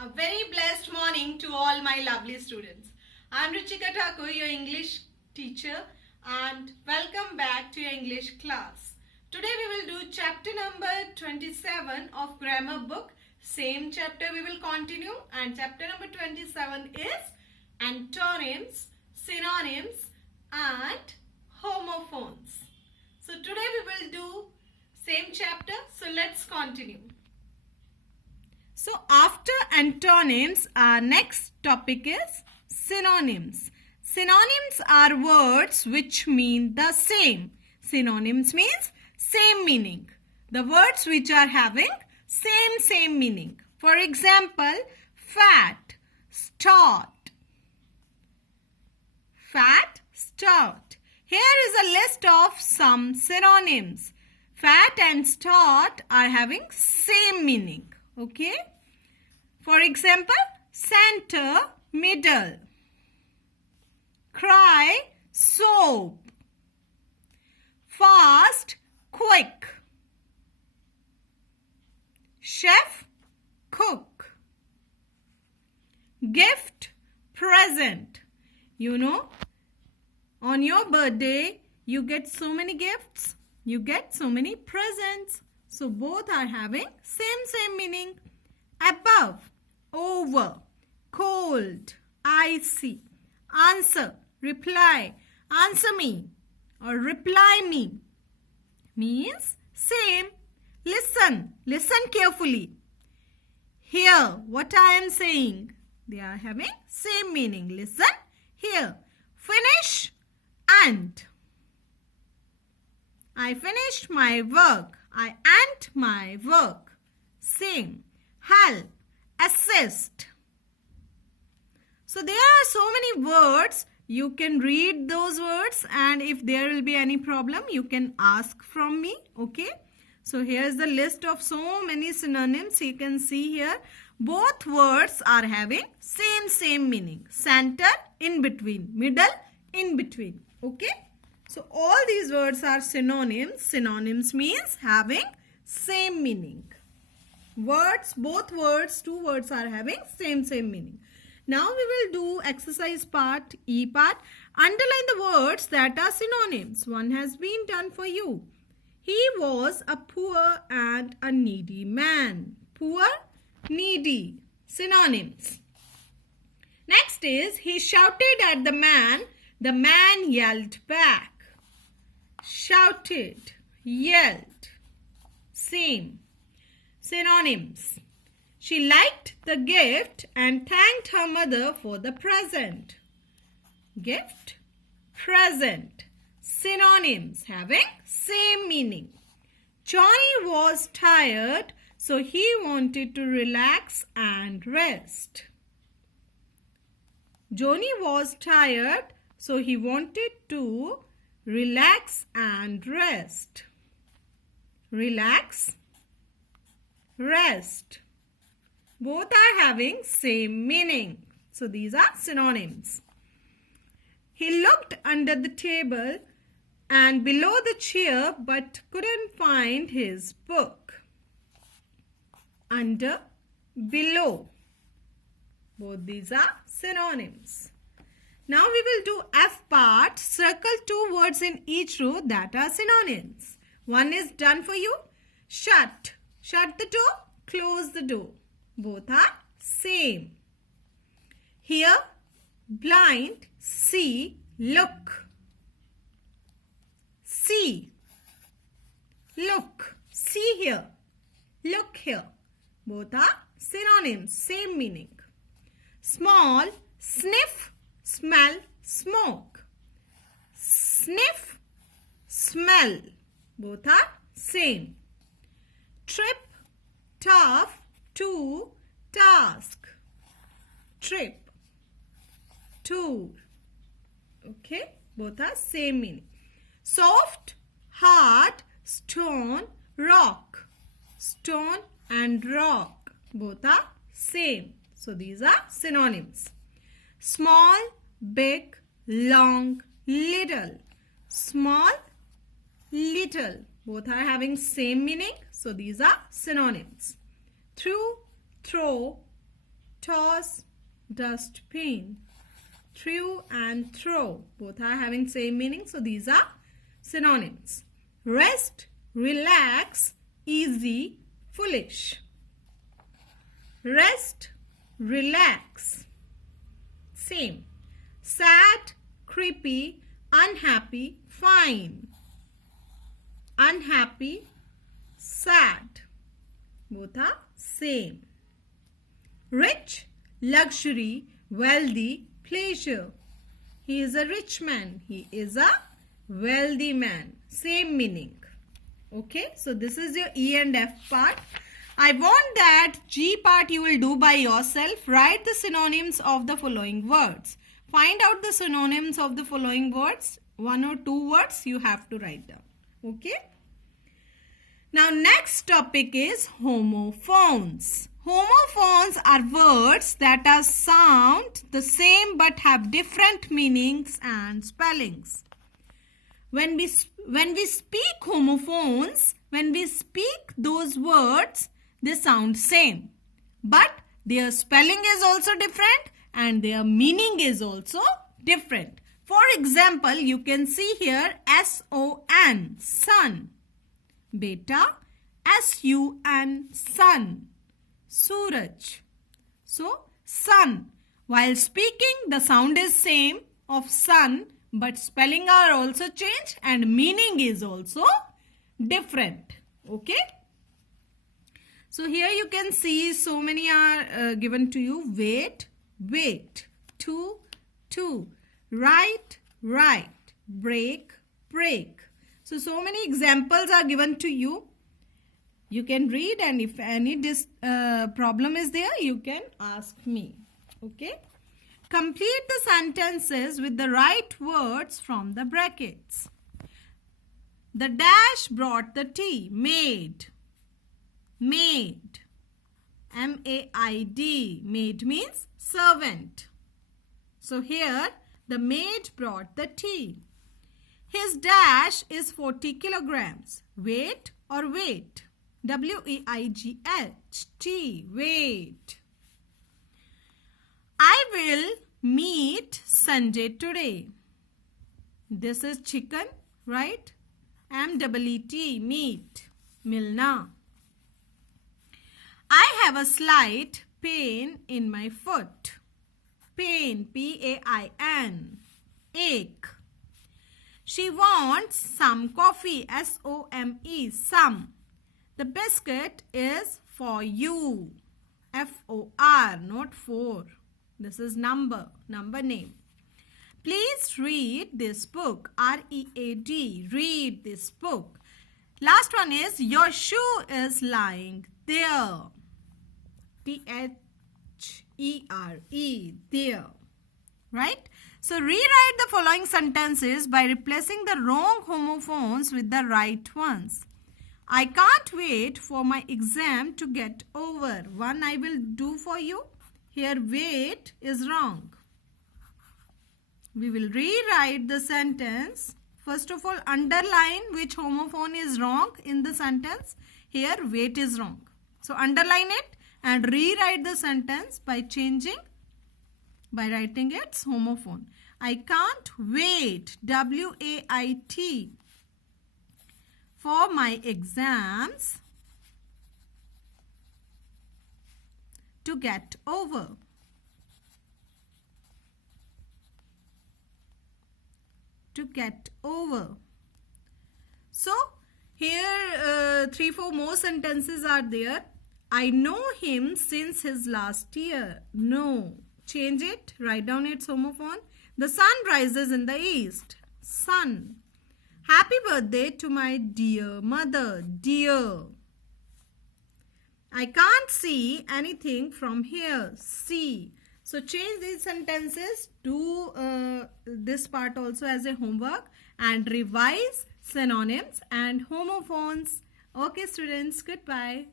A very blessed morning to all my lovely students. I am Ruchika Thakur, your English teacher, and welcome back to your English class. Today we will do chapter number 27 of grammar book. Same chapter we will continue, and chapter number 27 is antonyms, synonyms and homophones. So today we will do same chapter, so let's continue. So after antonyms, our next topic is synonyms. Synonyms are words which mean the same. Synonyms means same meaning. The words which are having same meaning. For example, fat, stout. Fat, stout. Here is a list of some synonyms. Fat and stout are having same meaning. Okay. For example, center, middle. Cry, soap. Fast, quick. Chef, cook. Gift, present. You know, on your birthday, you get so many gifts. You get so many presents. So both are having same meaning. Above, over, cold, icy. Answer, reply, answer me or reply me means same. Listen, listen carefully. Hear what I am saying. They are having same meaning. Listen, hear. Finish and. I finished my work. I end my work. Same. Help. Assist. So there are so many words. You can read those words, and if there will be any problem, you can ask from me. Okay. So here's the list of so many synonyms. You can see here. Both words are having same meaning. Center, in between. Middle, in between. Okay. So all these words are synonyms. Synonyms means having same meaning. Words, both words, two words are having same meaning. Now we will do exercise part, E part. Underline the words that are synonyms. One has been done for you. He was a poor and a needy man. Poor, needy. Synonyms. Next is, he shouted at the man. The man yelled back. Shouted, yelled. Same. Synonyms. She liked the gift and thanked her mother for the present. Gift, present. Synonyms having same meaning. Johnny was tired, so he wanted to relax and rest. Johnny was tired, so he wanted to relax and rest. Relax, rest. Both are having same meaning. So these are synonyms. He looked under the table and below the chair but couldn't find his book. Under, below. Both these are synonyms. Now we will do F part. Circle two words in each row that are synonyms. One is done for you. Shut. Shut the door. Close the door. Both are same. Hear, blind, see, look. See, look. See here. Look here. Both are synonyms. Same meaning. Small, sniff, smell, smoke. Sniff, smell. Both are same. Trip, tough, to, task. Trip, tour. Okay, both are same meaning. Soft, hard, stone, rock. Stone and rock. Both are same. So these are synonyms. Small, big, long, little. Small, little. Both are having same meaning. So these are synonyms. Through, throw, toss, dustbin. Threw and throw, both are having same meaning, so these are synonyms. Rest, relax, easy, foolish. Rest, relax, same. Sad, creepy, unhappy, fine. Unhappy, sad, both are same. Rich, luxury, wealthy, pleasure. He is a rich man. He is a wealthy man. Same meaning. Okay, so this is your E and F part. I want that G part you will do by yourself. Write the synonyms of the following words. Find out the synonyms of the following words. 1 or 2 words you have to write down. Okay. Now next topic is homophones. Homophones are words that are sound the same but have different meanings and spellings. When we speak homophones, when we speak those words, they sound same. But their spelling is also different and their meaning is also different. For example, you can see here S-O-N, sun. Beta, S-U-N, sun. Suraj. So, sun. While speaking, the sound is same of sun, but spelling are also changed and meaning is also different. Okay. So, here you can see so many are given to you. Wait, wait. To, right, right. Break, break. So many examples are given to you. You can read, and if any problem is there, you can ask me. Okay. Complete the sentences with the right words from the brackets. The dash brought the tea. Maid. Maid. M-A-I-D. Maid means servant. So here, the maid brought the tea. His dash is 40 kilograms. Weight or weight? W-E-I-G-H-T. Weight. I will meet Sanjay today. This is chicken, right? M-E-E-T. Meet. Milna. I have a slight pain in my foot. Pain. P-A-I-N. Ache. She wants some coffee. S-O-M-E. Some. The biscuit is for you. F-O-R, not for. This is number name. Please read this book. R-E-A-D. Read this book. Last one is your shoe is lying there. T-H-E-R-E. There. Right? So rewrite the following sentences by replacing the wrong homophones with the right ones. I can't wait for my exam to get over. One I will do for you. Here wait is wrong. We will rewrite the sentence. First of all, underline which homophone is wrong in the sentence. Here wait is wrong. So underline it and rewrite the sentence by writing its homophone. I can't wait. W-A-I-T. For my exams to get over. To get over. So here 3-4 more sentences are there. I know him since his last year. No. Change it. Write down its homophone. The sun rises in the east. Sun. Happy birthday to my dear mother. Dear. I can't see anything from here. See. So change these sentences. Do this part also as a homework and revise synonyms and homophones. Okay students, goodbye.